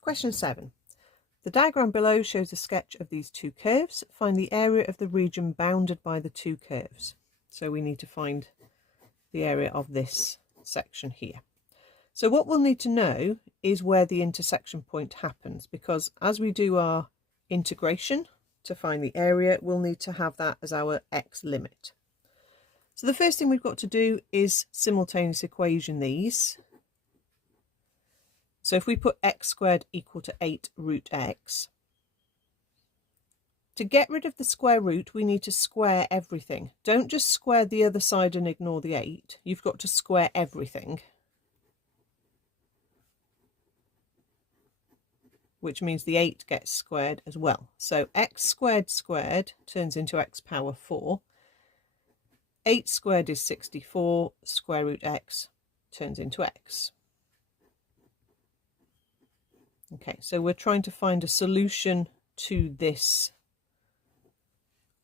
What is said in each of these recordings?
Question 7. The diagram below shows a sketch of these two curves. Find the area of the region bounded by the two curves. So we need to find the area of this section here. So what we'll need to know is where the intersection point happens, because as we do our integration to find the area, we'll need to have that as our x limit. So the first thing we've got to do is simultaneous equation these. So if we put x squared equal to 8 root x, to get rid of the square root, we need to square everything. Don't just square the other side and ignore the 8. You've got to square everything, which means the 8 gets squared as well. So x squared squared turns into x power 4. 8 squared is 64, square root x turns into x. Okay, so we're trying to find a solution to this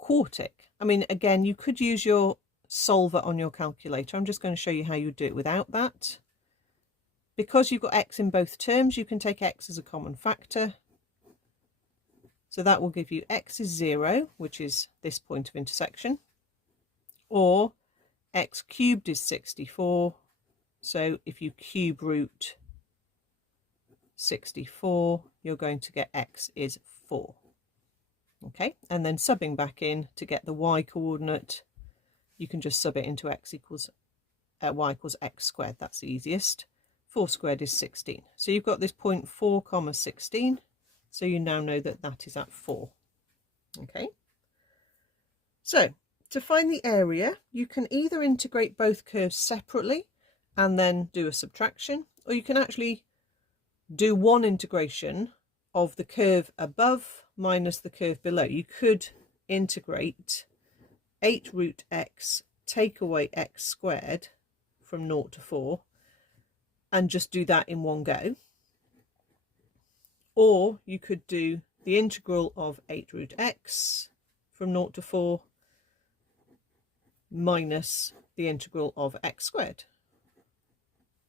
quartic. I mean, again, you could use your solver on your calculator. I'm just going to show you how you do it without that. Because you've got x in both terms, you can take x as a common factor. So that will give you x is 0, which is this point of intersection, or x cubed is 64. So if you cube root 64, you're going to get x is 4. Okay, and then subbing back in to get the y coordinate, you can just sub it into y equals x squared. That's the easiest. 4 squared is 16. So you've got this point 4 comma 16. So you now know that that is at 4. Okay. So to find the area, you can either integrate both curves separately and then do a subtraction, or you can actually do one integration of the curve above minus the curve below. You could integrate 8 root x, take away x squared from 0 to 4, and just do that in one go. Or you could do the integral of 8 root x from 0 to 4 minus the integral of x squared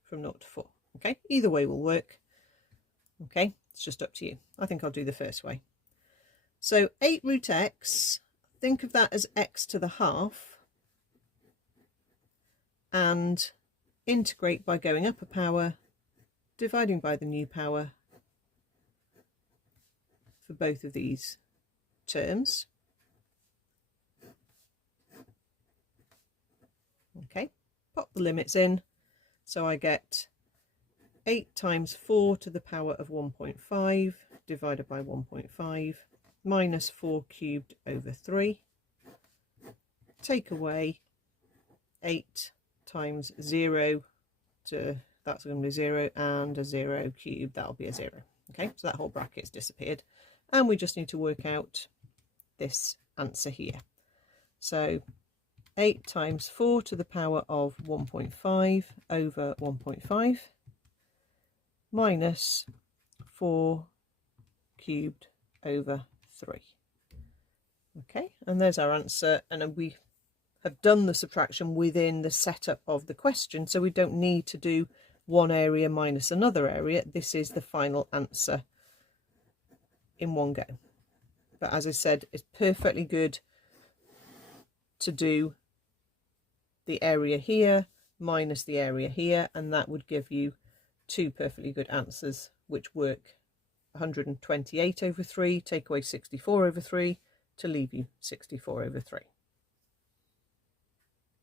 from 0 to 4. Okay, either way will work. Okay, it's just up to you. I think I'll do the first way. So 8 root x, think of that as x to the half, and integrate by going up a power, dividing by the new power for both of these terms. Okay, pop the limits in, so I get 8 times 4 to the power of 1.5 divided by 1.5 minus 4 cubed over 3. Take away 8 times 0 to, that's going to be 0, and a 0 cubed, that'll be a 0. Okay, so that whole bracket's disappeared. And we just need to work out this answer here. So 8 times 4 to the power of 1.5 over 1.5 minus 4 cubed over 3. Okay, and there's our answer, and we have done the subtraction within the setup of the question, so we don't need to do one area minus another area. This is the final answer in one go. But as I said, it's perfectly good to do the area here minus the area here, and that would give you two perfectly good answers, which work 128 over 3, take away 64 over 3 to leave you 64 over 3.